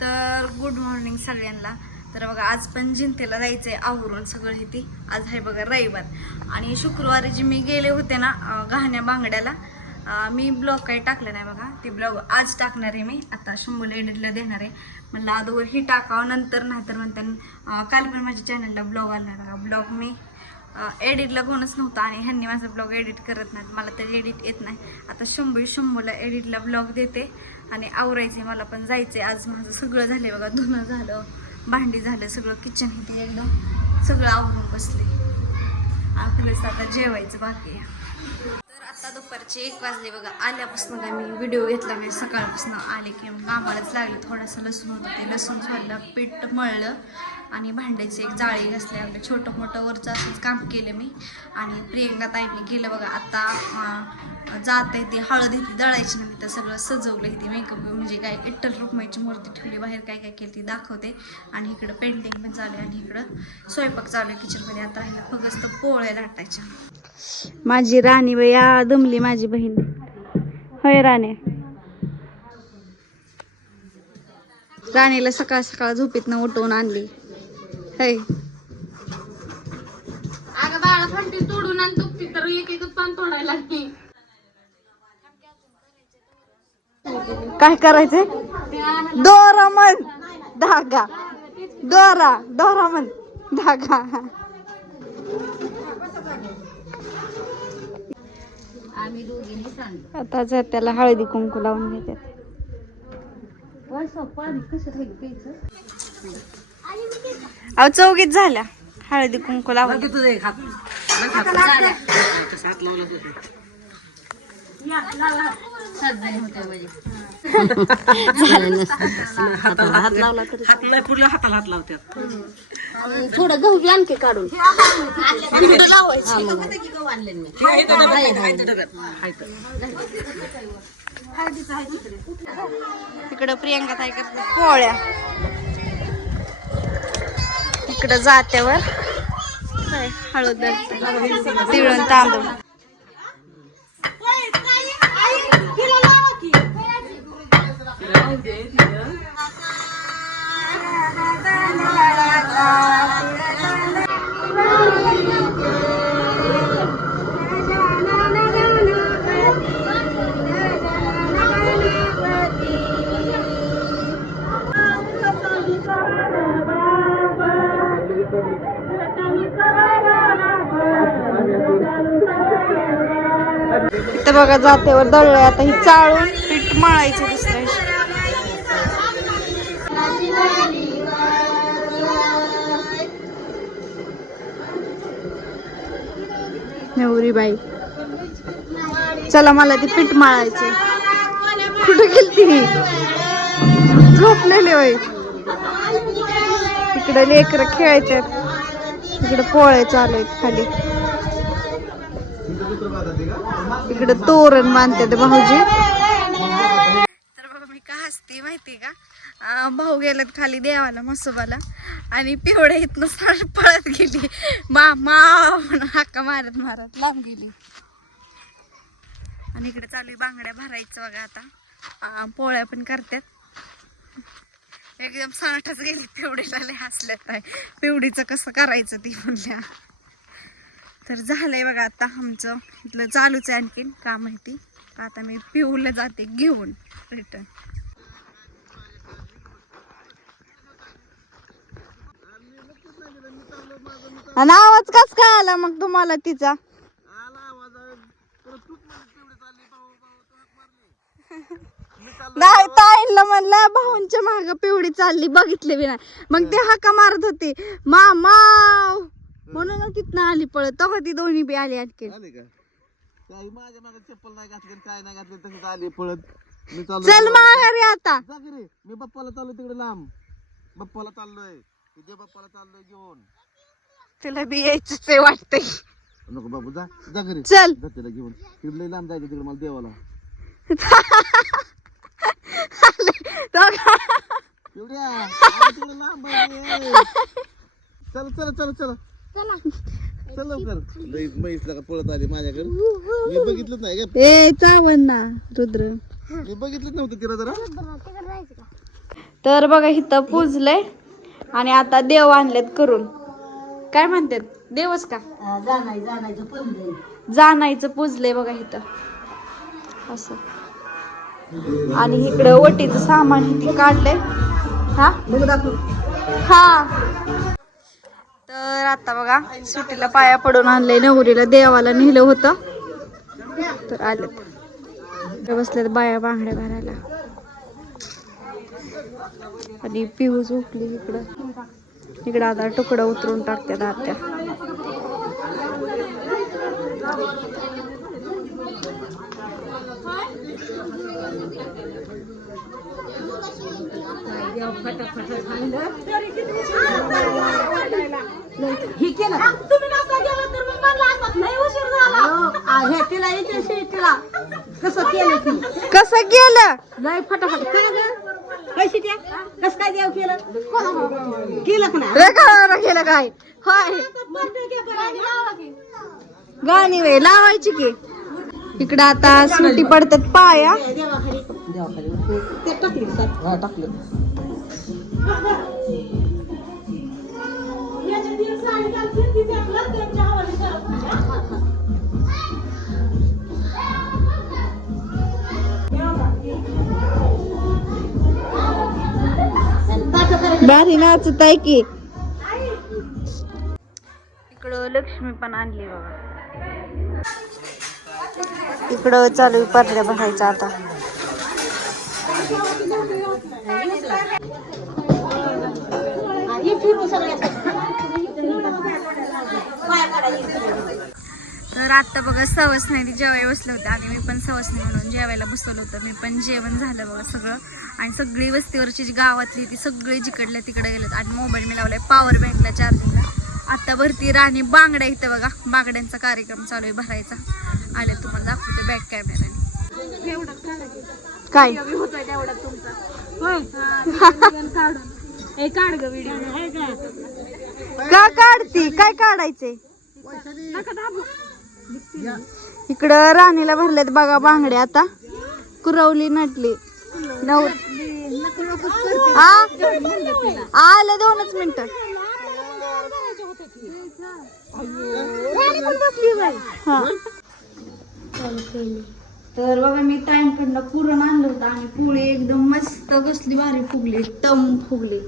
तर good morning सगळ्यांना. तर बघा आज पण जिंतेला जायचं आहे आवरून सगळं हे ती. आज आहे बघा रविवार. आणि शुक्रवारी जे मी गेले होते ना अं, गहाण्या बांगड्याला मी ब्लॉग काही टाकलं नाही बघा. ते ब्लॉग आज टाकणार आहे मी. आता शंभूला एडिटला देणार आहे. म्हणलं अगोदर ही टाकावं नंतर नाहीतर म्हणते काल पण माझ्या चॅनलला ब्लॉग आला बघा. ब्लॉग मी एडिटला कोणच नव्हता आणि ह्यांनी माझा ब्लॉग एडिट करत नाहीत. मला तर एडिट येत नाही. आता शंभू शंभूला एडिटला ब्लॉग देते. आणि आवरायचे मला पण जायचे आज माझं सगळं झाले बघा धुणं झालं भांडी झालं सगळं किचन इथे एकदम सगळं आवरून बसले. आपलंच आता जेवायचं बाकी तर आता दुपारचे एक वाजले बघा. आल्यापासून काय मी व्हिडिओ घेतला नाही सकाळपासून आले की मग कामालाच लागले. थोडासा लसूण होतं ते लसूण सोडलं पीठ मळलं. आणि भांड्याची एक जाळी घासली आपलं छोटं मोठं वरचं असंच काम केलं मी. आणि प्रियंका ताईंनी केलं बघा आता जात आहे ती हळद येते दळायची नाही तर सगळं सजवलं ती मेकअप म्हणजे काय इट्टल रुक्माईची मूर्ती ठेवली बाहेर काय काय केली ती दाखवते. आणि इकडं पेंटिंग पण चालू आहे आणि इकडं स्वयंपाक चालू आहे किचनमध्ये आता राहिला फक्त पोळ्या लाटायच्या. माझी राणी बया दमली माझी बहीण. होय राणे. राणीला सकाळ सकाळ झोपेतनं उठवून आणली. अगं बाळा फंटी तोडून आणि दुखती तर एक एक पान तोडायला लागली. काय करायचंय? दोरा मन धागा. दोरा दोरा मन धागा. आम्ही दोघींनी सांगतो आता जर त्याला हळदी कुंकू लावून घेतात कसं अहो चौघीत झाल्या. हळदी कुंकू लावून. होत्या म्हणजे थोडं गहू बी आणखी काढून. इकडं प्रियंका ताई करतात पोळ्या. इकडं जात्यावर. काय, हळद तिळून तांदूळ. इथं बघा जातेवर दळलं आता ही चाळून पीठ मळायचं दिसतंय. नवरी बाई चला मला ते पीठ मळायचे कुठे गेलती? ही झोपलेली होय. इकडे लेकर खेळायचे इकडे पोळे चालू आहेत खाली. इकडे तोरण मानतात भाऊजी. तर बघा मी का हसते माहिती का? भाऊ गेलेत खाली देवाला मसोबाला आणि पिवळ्या इथनं सार पळत गेली. मामा म्हणून हाका मारत मारत लांब गेली. आणि इकडे चालू आहे बांगड्या भरायचं बघा आता. पोळ्या पण करतात. एकदम साठच गेली पिवडीला लय हसल्यात काय पिवडीचं कसं करायचं ती म्हणल्या. तर झालंय बघा आता आमचं. इथलं चालूच आहे आणखीन का माहिती आता मी पिवलं जाते घेऊन रिटर्न आणि आवाज कस काय आला मग तुम्हाला तिचा? नाही ताईला म्हणलं भाऊंच्या माग पिवडी चालली बघितले बी नाही. मग ते हाका मारत होती. मामा म्हणून तिथनं आली पळत. तेव्हा ती दोन्ही बी आली आणखी आले का? काही माझ्या मागे चप्पल नाही घातली आणि काय नाही घातलं तसंच आली पळत. मी चाललो चल माघारी आता. जा मी बाप्पाला चाललोय तिकडे लांब. बाप्पाला चाललोय. तुझ्या बाप्पाला चाललोय घेऊन. तुला बी यायचंच आहे वाटतंय. नको बाबू जा. जा घरी. चल. जा तिला घेऊन. तिकडे लय लांब जायचं तिकडे मला देवाला. तिकडे लांब आहे. रे. चल चल चल. चल. चल लवकर. लई म्हैस का पळत आली माझ्याकडे. मी बघितलंच नाही का ए चावण ना रुद्र. मी बघितलंच नव्हतं तिला जरा. तर बघा इथं पूजलंय आणि आता देव आणलेत करून. काय म्हणतात? देवच का? जाणायचं पूजलंय बघा इथं. असं. आणि इकडं ओटीचं सामान ती काढलंय. हा? हा. तर आता बघा सुटीला पाया पडून आणलंय नवरीला देवाला नेलं होतं. तर आलेत. बसल्यात बाया बांगड्या भरायला आणि पिहू झोपली इकडं. इकडं आता तुकडं उतरून टाकतात आत्या. कसं केलं नाही फटाफट. काय ग. पैसे द्या. कस काय देव केलं? केलं का नाही? रेखावर केलं काय? होय. गाणी वे लावायची की. इकडं आता सुटी पडतात पाया. देवाखाली ते टाकली सर हा टाकलं भारी नाचत आहे की. इकडं लक्ष्मी पण आणली बघा. इकडं चालू पार्ट्या भरायचा आता. तर आत्ता तर आता बघा ती जेवायला बसलं होतं. आणि मी पण सवस नाही म्हणून जेवायला बसवलं होतं. मी पण जेवण झालं बघा सगळं. आणि सगळी वस्तीवरची जी गावातली ती सगळी जिकडल्या तिकडे गेलं आणि मोबाईल मी लावलाय पॉवर बँकला चार्जिंगला आता भरती राणी बांगड्या इथं बघा. बांगड्यांचा कार्यक्रम चालू आहे भरायचा. आले तुम्हाला दाखवते बॅक कॅमेराने काय? का? काढती? काय काढायचंय? इकडं राणीला भरल्यात बघा बांगड्या आता. कुरवली नटली. नऊ आ? आलं दोनच मिनिट. तर बघा मी टाइम पुरण आणलं होतं आणि पोळी एकदम मस्त कसली भारी फुगली टम फुगली.